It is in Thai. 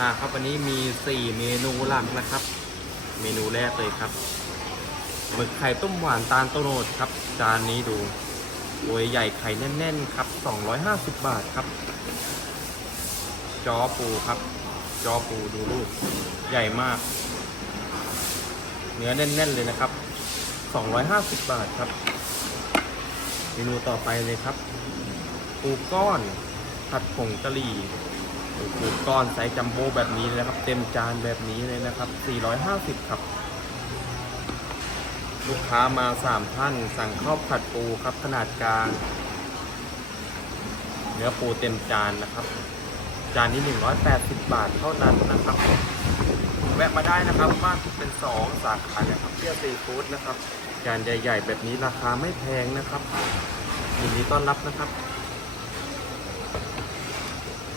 มาครับวันนี้มี 4 เมนูหลักนะครับ เมนูแรกเลยครับหมึกไข่ต้มหวานตาลโตโนดครับ จานนี้ดูตัวใหญ่ไข่แน่น ๆ ครับ 250 บาทครับ จอปูครับ จอปูดูรูปใหญ่มาก เนื้อแน่น ๆ เลยนะครับ 250 บาทครับ เมนูต่อไปเลยครับ ปูก้อนผัดผงกะหรี่ ปูก้อนไซส์จัมโบ้แบบนี้เลยนะครับ เต็มจานแบบนี้เลยนะครับ 450 ครับ ลูกค้ามา 3 ท่าน สั่งข้าวผัดปูครับขนาดกลาง เนื้อปูเต็มจานนะครับ จานนี้ 180 บาทเท่านั้นนะครับ แวะมาได้นะครับบ้านเป็น 2 สาขานะครับเที่ยวซีฟู้ดนะครับ จานใหญ่ ๆ แบบนี้ราคาไม่แพงนะครับยินดีต้อนรับนะครับ